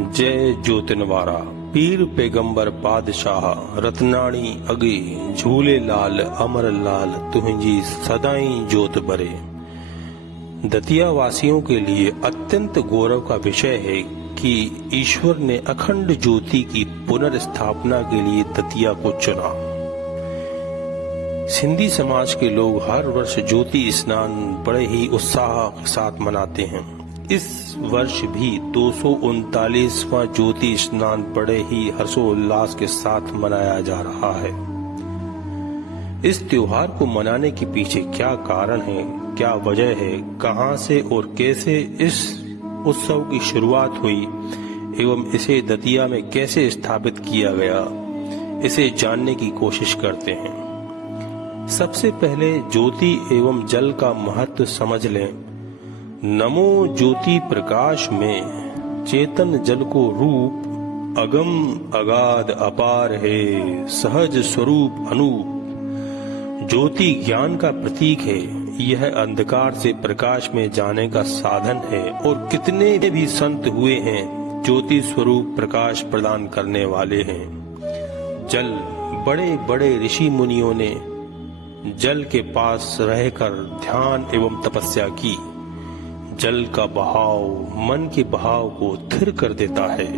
जय ज्योतिनवारा पीर पैगंबर बादशाह रत्नाणी अगे झूले लाल अमर लाल तुझी सदाई जोत बरे। दतिया वासियों के लिए अत्यंत गौरव का विषय है कि ईश्वर ने अखंड ज्योति की पुनर्स्थापना के लिए दतिया को चुना। सिंधी समाज के लोग हर वर्ष ज्योति स्नान बड़े ही उत्साह के साथ मनाते हैं। इस वर्ष भी 239वां ज्योति स्नान बड़े ही हर्षोल्लास के साथ मनाया जा रहा है। इस त्योहार को मनाने के पीछे क्या कारण है, क्या वजह है, कहां से और कैसे इस उत्सव की शुरुआत हुई एवं इसे दतिया में कैसे स्थापित किया गया, इसे जानने की कोशिश करते हैं। सबसे पहले ज्योति एवं जल का महत्व समझ लें। नमो ज्योति प्रकाश में चेतन जल को रूप अगम अगाध अपार है सहज स्वरूप अनूप। ज्योति ज्ञान का प्रतीक है, यह अंधकार से प्रकाश में जाने का साधन है और कितने भी संत हुए हैं ज्योति स्वरूप प्रकाश प्रदान करने वाले हैं। जल, बड़े बड़े ऋषि मुनियों ने जल के पास रहकर ध्यान एवं तपस्या की। जल का बहाव मन के बहाव को स्थिर कर देता है।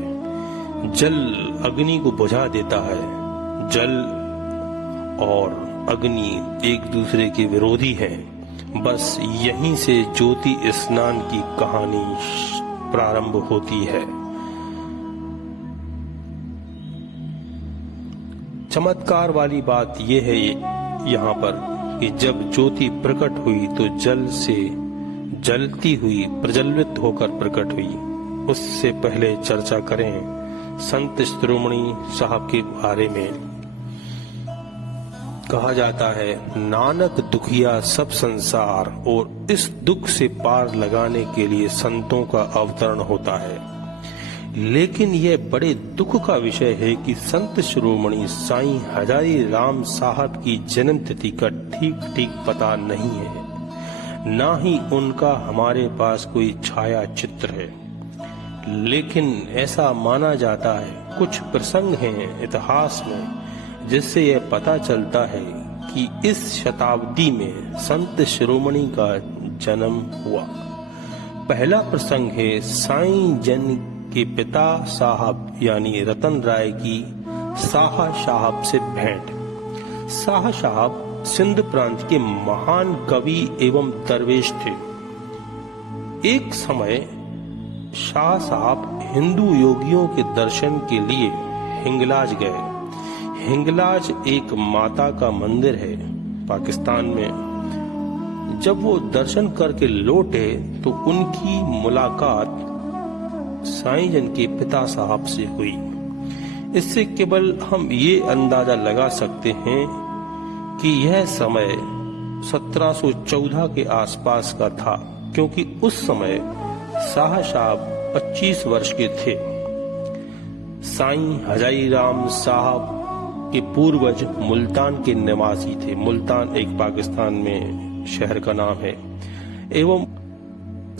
जल अग्नि को बुझा देता है। जल और अग्नि एक दूसरे के विरोधी हैं। बस यहीं से ज्योति स्नान की कहानी प्रारंभ होती है। चमत्कार वाली बात यह है यहाँ पर कि जब ज्योति प्रकट हुई तो जल से जलती हुई प्रज्वलित होकर प्रकट हुई। उससे पहले चर्चा करें संत शिरोमणि साहब के बारे में। कहा जाता है नानक दुखिया सब संसार, और इस दुख से पार लगाने के लिए संतों का अवतरण होता है। लेकिन यह बड़े दुख का विषय है कि संत शिरोमणि साईं हजारी राम साहब की जन्म तिथि का ठीक पता नहीं है, ना ही उनका हमारे पास कोई छाया चित्र है। लेकिन ऐसा माना जाता है, कुछ प्रसंग हैं इतिहास में जिससे यह पता चलता है कि इस शताब्दी में संत शिरोमणि का जन्म हुआ। पहला प्रसंग है साईं जन के पिता साहब यानी रतन राय की साहा साहब से भेंट। साहा साहब सिंध प्रांत के महान कवि एवं दरवेश थे। एक समय शाह साहब हिंदू योगियों के दर्शन के लिए हिंगलाज गए। हिंगलाज एक माता का मंदिर है पाकिस्तान में। जब वो दर्शन करके लौटे तो उनकी मुलाकात साईं जन के पिता साहब से हुई। इससे केवल हम ये अंदाजा लगा सकते हैं कि यह समय 1714 के आसपास का था, क्योंकि उस समय शाह साहब 25 वर्ष के थे। साईं हजारी राम साहब के पूर्वज मुल्तान के निवासी थे। मुल्तान एक पाकिस्तान में शहर का नाम है एवं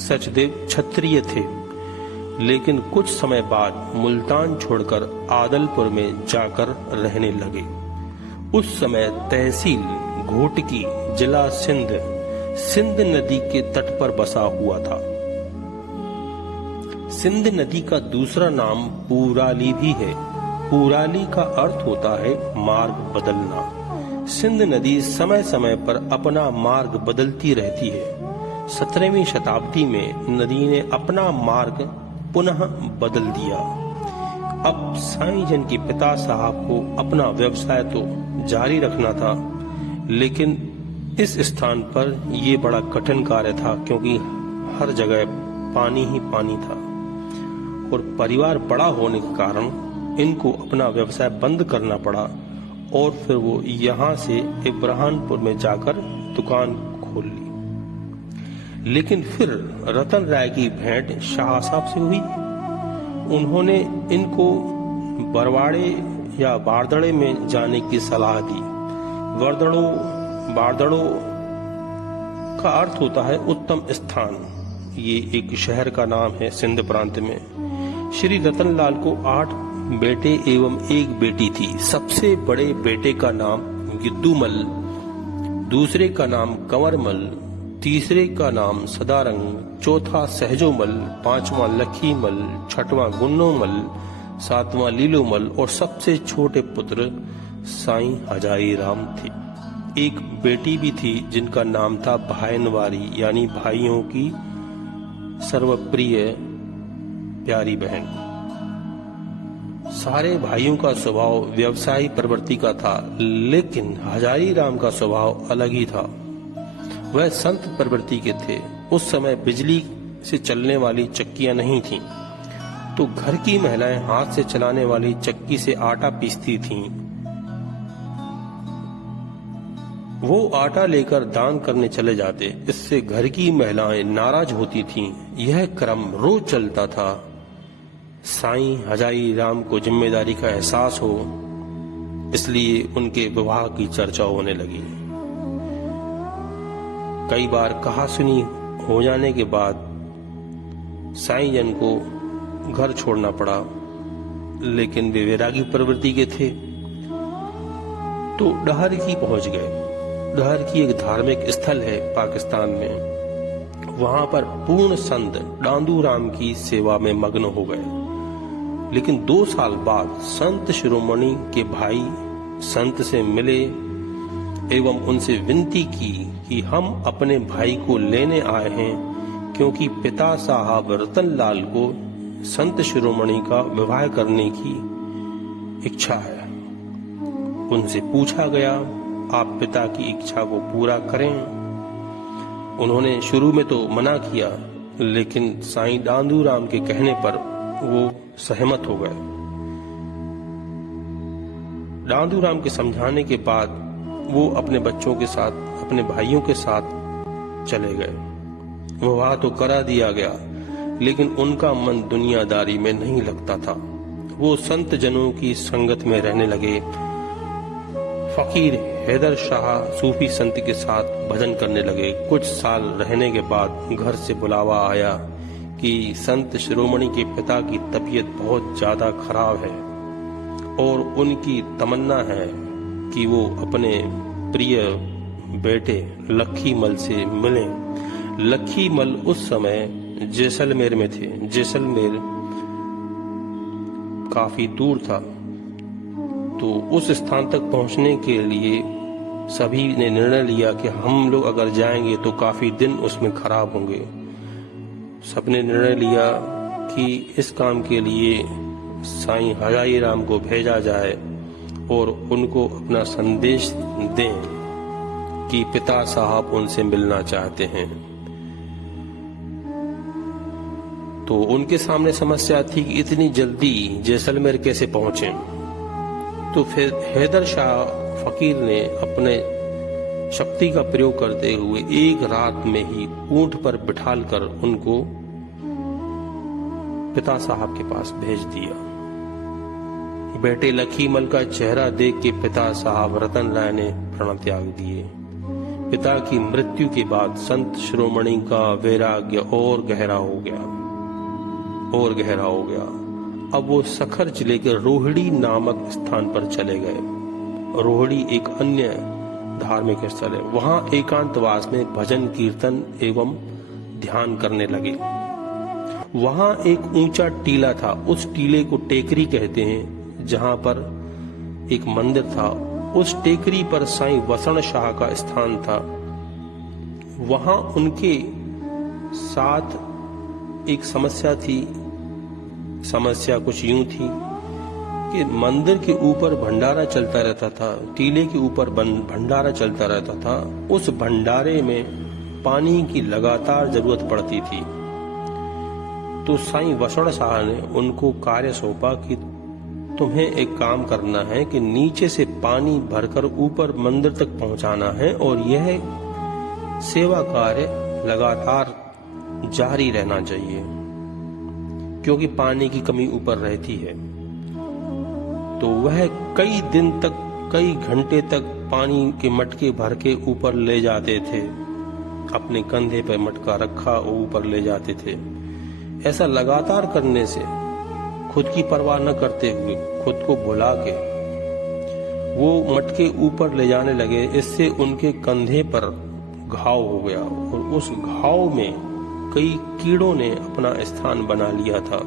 सचदेव क्षत्रिय थे। लेकिन कुछ समय बाद मुल्तान छोड़कर आदलपुर में जाकर रहने लगे। उस समय तहसील घोटकी जिला सिंध नदी के तट पर बसा हुआ था। सिंध नदी का दूसरा नाम पूराली भी है। पूराली का अर्थ होता है मार्ग बदलना। सिंध नदी समय समय पर अपना मार्ग बदलती रहती है। 17वीं शताब्दी में नदी ने अपना मार्ग पुनः बदल दिया। अब साईं जन के पिता साहब को अपना व्यवसाय तो जारी रखना था, लेकिन इस स्थान पर यह बड़ा कठिन कार्य था, क्योंकि हर जगह पानी ही पानी था और परिवार बड़ा होने के कारण इनको अपना व्यवसाय बंद करना पड़ा और फिर वो यहाँ से इब्राहिमपुर में जाकर दुकान खोल ली। लेकिन फिर रतन राय की भेंट शाह साहब से हुई। उन्होंने इनको बरवाड़े या बारदड़े में जाने की सलाह दी। बारदड़ो का अर्थ होता है उत्तम स्थान। ये एक शहर का नाम है सिंध प्रांत में। श्री रतनलाल को 8 बेटे एवं 1 बेटी थी। सबसे बड़े बेटे का नाम गिद्दूमल, दूसरे का नाम कंवरमल, तीसरे का नाम सदारंग, चौथा सहजोमल, पांचवा लखीमल, छठवां गुन्नोमल, सातवां लीलोमल और सबसे छोटे पुत्र साईं हजारी राम थे। एक बेटी भी थी जिनका नाम था भाईनवारी, यानी भाइयों की सर्वप्रिय प्यारी बहन। सारे भाइयों का स्वभाव व्यवसायी प्रवृत्ति का था, लेकिन हजारी राम का स्वभाव अलग ही था। वह संत प्रवृत्ति के थे। उस समय बिजली से चलने वाली चक्कियां नहीं थीं, तो घर की महिलाएं हाथ से चलाने वाली चक्की से आटा पीसती थीं। वो आटा लेकर दान करने चले जाते, इससे घर की महिलाएं नाराज होती थीं। यह क्रम रोज चलता था। साईं हजारी राम को जिम्मेदारी का एहसास हो, इसलिए उनके विवाह की चर्चा होने लगी। कई बार कहा सुनी हो जाने के बाद साईं जन को घर छोड़ना पड़ा, लेकिन वे वैरागी प्रवृत्ति के थे, तो डहरकी पहुंच गए। डहरकी एक धार्मिक स्थल है पाकिस्तान में। वहां पर पूर्ण संत डांदू राम की सेवा में मग्न हो गए। लेकिन 2 साल बाद संत शिरोमणि के भाई संत से मिले एवं उनसे विनती की कि हम अपने भाई को लेने आए हैं, क्योंकि पिता साहब रतनलाल को संत शिरोमणि का विवाह करने की इच्छा है। उनसे पूछा गया, आप पिता की इच्छा को पूरा करें। उन्होंने शुरू में तो मना किया, लेकिन साईं डांदू राम के कहने पर वो सहमत हो गए। डांदू राम के समझाने के बाद वो अपने बच्चों के साथ, अपने भाइयों के साथ चले गए। विवाह तो करा दिया गया, लेकिन उनका मन दुनियादारी में नहीं लगता था। वो संत जनों की संगत में रहने लगे। फकीर हैदर शाह सूफी संत के साथ भजन करने लगे। कुछ साल रहने के बाद घर से बुलावा आया कि संत शिरोमणि के पिता की तबीयत बहुत ज्यादा खराब है और उनकी तमन्ना है कि वो अपने प्रिय बेटे लखीमल से मिलें। लखीमल उस समय जैसलमेर में थे। जैसलमेर काफी दूर था, तो उस स्थान तक पहुंचने के लिए सभी ने निर्णय लिया कि हम लोग अगर जाएंगे तो काफी दिन उसमें खराब होंगे। सबने निर्णय लिया कि इस काम के लिए साईं हजारी राम को भेजा जाए और उनको अपना संदेश दें कि पिता साहब उनसे मिलना चाहते हैं। तो उनके सामने समस्या थी कि इतनी जल्दी जैसलमेर कैसे पहुंचे। तो फिर हैदर शाह फकीर ने अपने शक्ति का प्रयोग करते हुए एक रात में ही ऊंट पर बिठालकर उनको पिता साहब के पास भेज दिया। बेटे लखीमल का चेहरा देख के पिता साहब रतन राय ने प्राण त्याग दिए। पिता की मृत्यु के बाद संत शिरोमणि का वैराग्य और गहरा हो गया। अब वो सखर जिले के रोहिड़ी नामक स्थान पर चले गए। रोहिड़ी एक अन्य धार्मिक स्थल है। वहां एकांतवास में भजन कीर्तन एवं ध्यान करने लगे। वहां एक ऊंचा टीला था, उस टीले को टेकरी कहते हैं, जहां पर एक मंदिर था। उस टेकरी पर साईं वसण शाह का स्थान था। वहां उनके साथ एक समस्या थी। समस्या कुछ यूं थी कि मंदिर के ऊपर भंडारा चलता रहता था, टीले के ऊपर भंडारा चलता रहता था। उस भंडारे में पानी की लगातार जरूरत पड़ती थी। तो साईं वसण शाह ने उनको कार्य सौंपा कि तुम्हें एक काम करना है कि नीचे से पानी भरकर ऊपर मंदिर तक पहुंचाना है और यह सेवा कार्य लगातार जारी रहना चाहिए, क्योंकि पानी की कमी ऊपर रहती है। तो वह कई दिन तक, कई घंटे तक पानी के मटके भर के ऊपर ले जाते थे। अपने कंधे पर मटका रखा और ऊपर ले जाते थे। ऐसा लगातार करने से खुद की परवाह न करते हुए खुद को भुला के वो मटके ऊपर ले जाने लगे। इससे उनके कंधे पर घाव हो गया और उस घाव में कई कीड़ों ने अपना स्थान बना लिया था।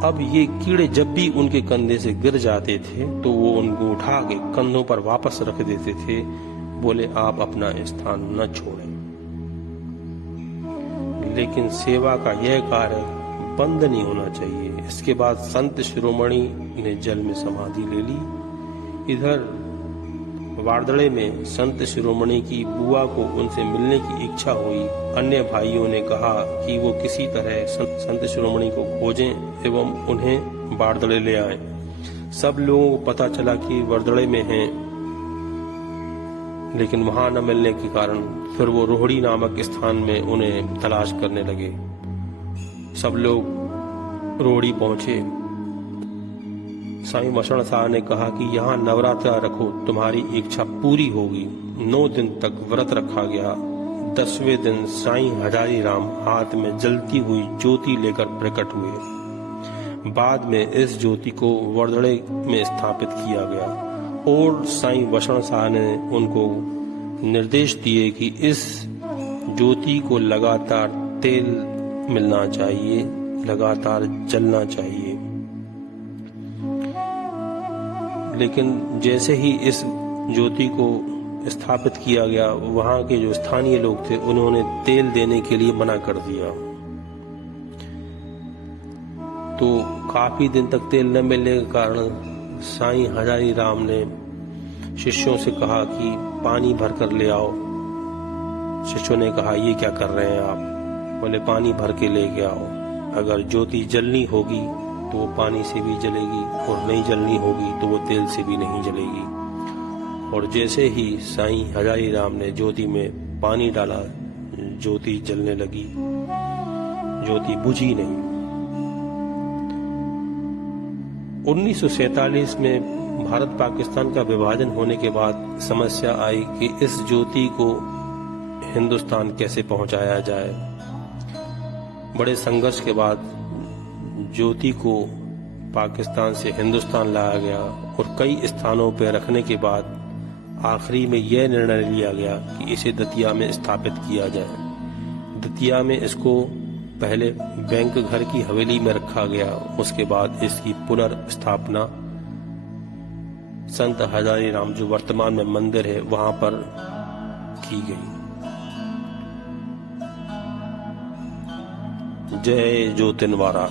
अब ये कीड़े जब भी उनके कंधे से गिर जाते थे तो वो उनको उठा के कंधों पर वापस रख देते थे। बोले आप अपना स्थान न छोड़ें। लेकिन सेवा का यह कार्य बंद नहीं होना चाहिए। इसके बाद संत शिरोमणि ने जल में समाधि ले ली। इधर वारदड़े में संत शिरोमणि की बुआ को उनसे मिलने की इच्छा हुई। अन्य भाइयों ने कहा कि वो किसी तरह संत शिरोमणि को खोजें एवं उन्हें वारदड़े ले आए। सब लोगों को पता चला कि वारदड़े में हैं, लेकिन वहां न मिलने के कारण फिर वो रोहड़ी नामक स्थान में उन्हें तलाश करने लगे। सब लोग रोहड़ी पहुंचे। साईं वसण शाह ने कहा कि यहाँ नवरात्रा रखो, तुम्हारी इच्छा पूरी होगी। 9 दिन तक व्रत रखा गया। 10वें दिन साईं हजारी राम हाथ में जलती हुई ज्योति लेकर प्रकट हुए। बाद में इस ज्योति को वारदड़े में स्थापित किया गया और साईं वसण शाह ने उनको निर्देश दिए कि इस ज्योति को लगातार तेल मिलना चाहिए, लगातार जलना चाहिए। लेकिन जैसे ही इस ज्योति को स्थापित किया गया, वहां के जो स्थानीय लोग थे उन्होंने तेल देने के लिए मना कर दिया। तो काफी दिन तक तेल न मिलने के कारण साईं हजारी राम ने शिष्यों से कहा कि पानी भर कर ले आओ। शिष्यों ने कहा ये क्या कर रहे हैं आप? बोले पानी भर के लेके आओ। अगर ज्योति जलनी होगी तो वो पानी से भी जलेगी और नहीं जलनी होगी तो वो तेल से भी नहीं जलेगी। और जैसे ही साईं हजारी राम ने ज्योति में पानी डाला, ज्योति जलने लगी, ज्योति बुझी नहीं। 1947 में भारत पाकिस्तान का विभाजन होने के बाद समस्या आई कि इस ज्योति को हिंदुस्तान कैसे पहुंचाया जाए। बड़े संघर्ष के बाद ज्योति को पाकिस्तान से हिंदुस्तान लाया गया और कई स्थानों पर रखने के बाद आखिरी में यह निर्णय लिया गया कि इसे दतिया में स्थापित किया जाए। दतिया में इसको पहले बैंक घर की हवेली में रखा गया। उसके बाद इसकी पुनर्स्थापना संत हजारी राम जो वर्तमान में मंदिर है वहां पर की गई। जय ज्योतिनवारा।